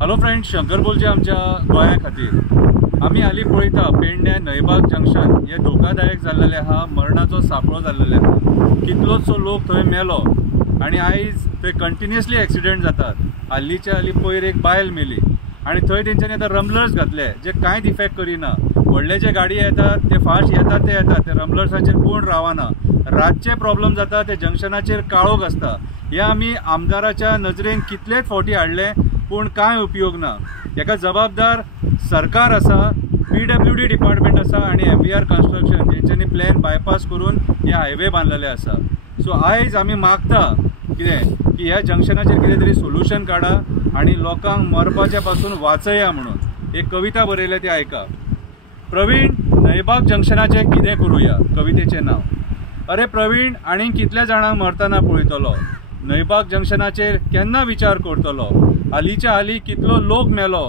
Hello friends, Shankar बोलचे आमच्या गोंया खातीर आमी हालीं पळयता पेडणे नयबाग जंक्शन हे धोकादायक जाल्लेले आहा, मरणाचो सापळो जाल्लेले आहा। कितलोसो लोक थंय मेलो आनी आयज थंय कंटिन्युअसली एक्सिडेंट जातात। हालींच्या हालीं पयर एक बायल मेली आनी थंय तेंच्यांनी आतां रमलर्स घातले जे कांयच इफेक्ट करिना। व्हडले जे गाडी येतात ते फास्ट येतात ते रमलर्साचेर कोण रावना। रातचे प्रॉब्लेम जाता ते जंक्शनाचेर काळोख आसता। हे आमी आमदाराच्या नजरेन कितलेच फावटी हाडले पूण कांय उपयोग ना। हेका जबाबदार सरकार आसा, PWD डिपार्टमेंट आसा आनी MVR कन्स्ट्रक्शन जेंच्यांनी प्लॅन बायपास करून हे हायवे बांदलेले आसा। सो आयज आमी मागता कितें की ह्या जंक्शनाचेर कितें तरी सोल्युशन काडा आनी लोकांक मरपाच्या पासून वाचया म्हणून एक कविता बरयल्या ती आयका। प्रवीण, नयबाग जंक्शनाचे कितें करूया कवितेचें नांव। अरे प्रवीण, आनी कितल्या जाणांक मरतना पळयतलो, नयबाग जंक्शनाचेर केन्ना विचार करतलो। हालींच्या हालीं कितलो लोक मेलो,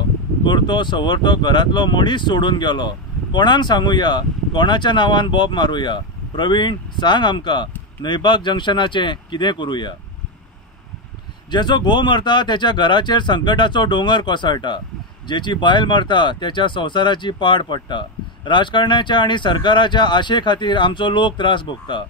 करतो सवरतो घरांतलो मनीस सोडून गेलो। कोणाक सांगुया, कोणाच्या नांवान बॉब मारुया। प्रवीण, सांग आमकां नयबाग जंक्शनाचें कितें करूया। जेचो घोव मरता त्याच्या घराचेर संकटाचो डोंगर कोसळटा, जेची बायल मरता त्याच्या संवसाराची पाड पडटा। राजकारण्याच्या आणि सरकाराच्या आशे खातीर आमचो लोक त्रास भोगता।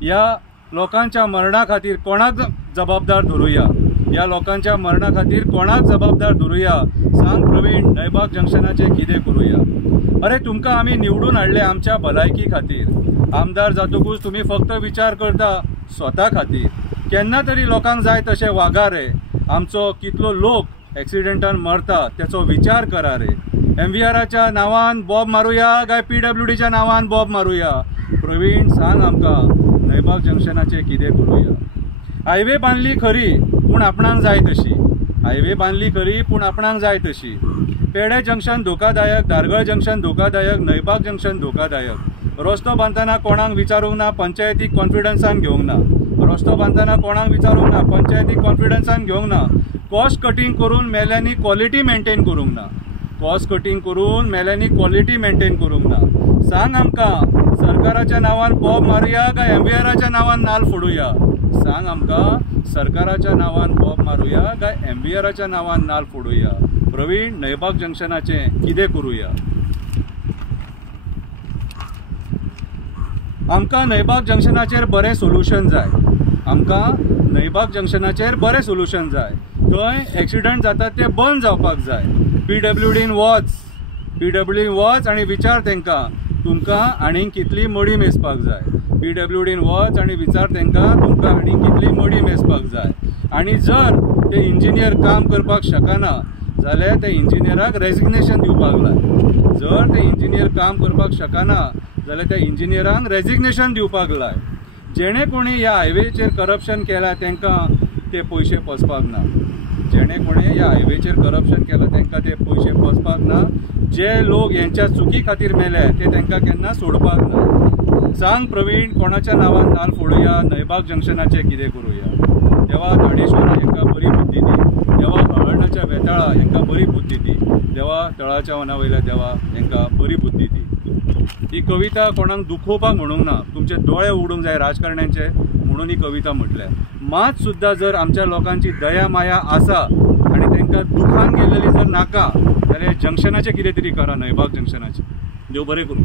ह्या लोकांच्या मरणा खातीर कोणाक जबाबदार धरूया, ह्या लोकांच्या मरणा खातीर कोणाक जबाबदार धरूया। सांग प्रवीण, नयबाग जंक्शनाचे कितें करूया। अरे तुमकां आमी निवडून हाडले आमच्या भलायकी खातीर। आमदार जातकूच तुम्ही फक्त विचार करता स्वता खातीर। केन्ना तरी लोकांक जाय तशें वागा रे। आमचो कितलो लोक एक्सिडेंटान मरता त्याचो विचार करा रे। MVRच्या नांवान बॉब मारुया काय PWDच्या नांवान बॉब मारुया। प्रवीण, सांग आमकां नयबाग जंक्शनाचे कितें करूया। हायवे बांदली खरी पूण आपणाक जाय तशी, हायवे बांदली खरी पूण आपणाक जाय तशी। पेडे जंक्शन धोकादायक, दारगळ जंक्शन धोकादायक, नयबाग जंक्शन धोकादायक। रस्तो बांदतना कोणाक विचारूंक ना, पंचायतीक कॉन्फिडन्सान घेवंक ना। रस्तो बांदतना कोणाक विचारूंक ना, पंचायतीक कॉन्फिडन्सान घेवंक ना। कॉस्ट कटींग करून मेल्यांनी क्वॉलिटी मेंटेन करूंक ना। कॉस्ट कटींग करून मेल्यांनी क्वॉलिटी मेंटेन करूंक ना। सांग आमकां सरकाराच्या नांवान बॉब मारुया काय MVRच्या नांवान नाल फोडुया। सांग आमकां सरकाराच्या नांवान बॉब मारुया काय MVRच्या नांवान नाल फोडुया। प्रवीण, नयबाग जंक्शनाचें कितें करूया। आमकां नयबाग जंक्शनाचेर बरें सोल्युशन जाय। आमकां नयबाग जंक्शनाचेर बरें सोल्युशन जाय। थंय एक्सिडंट जातात ते बंद जावपाक जाय। PWDन वच आनी विचार तेंकां तुमकां आनीक कितली मडी मेजपाक जाय। PWDन वच आनी विचार तेंकां तुमकां आनीक कितली मडी मेजपाक जाय। आनी जर ते इंजिनियर काम करपाक शकना जाल्यार त्या इंजिनियराक रेजिग्नेशन दिवपाक लाय। जर ते इंजिनियर काम करपाक शकना जाल्यार त्या इंजिनियरांक रेजिग्नेशन दिवपाक लाय। जेणे कोणी ह्या हायवेचेर करप्शन केला तेंकां ते पयशे पोसपाक ना। जेणे कोणी ह्या हायवेचेर करप्शन केला तेंकां ते पयशे पोसपाक ना। जे लोक यांच्या चुकी खातीर मेले ते तेंकां केन्ना सोडपाक ना। सांग प्रवीण, कोणाच्या नांवान नाल फोडुया, नयबाग जंक्शनाचें कितें करूया। देवा दाणेश्वरा हेंकां बरी बुद्धी दी। देवा हळर्णाच्या वेताळा हेंकां बरी बुद्धी दी। देवा तळाच्या वना वयल्या देवा हेंकां बरी बुद्धी दी। ही कविता कोणाक दुखोवपाक म्हणूंक ना, तुमचे दोळे उडूंक जाय राजकारण्यांचे म्हणून ही कविता म्हटल्या। मात सुद्दां जर आमच्या लोकांची दया माया आसा आनी तेंकां दुखान गेलेली जर नाका जाल्यार जंक्शनाचें कितें तरी करा, नयबाग जंक्शनाचें। देव बरें करूं।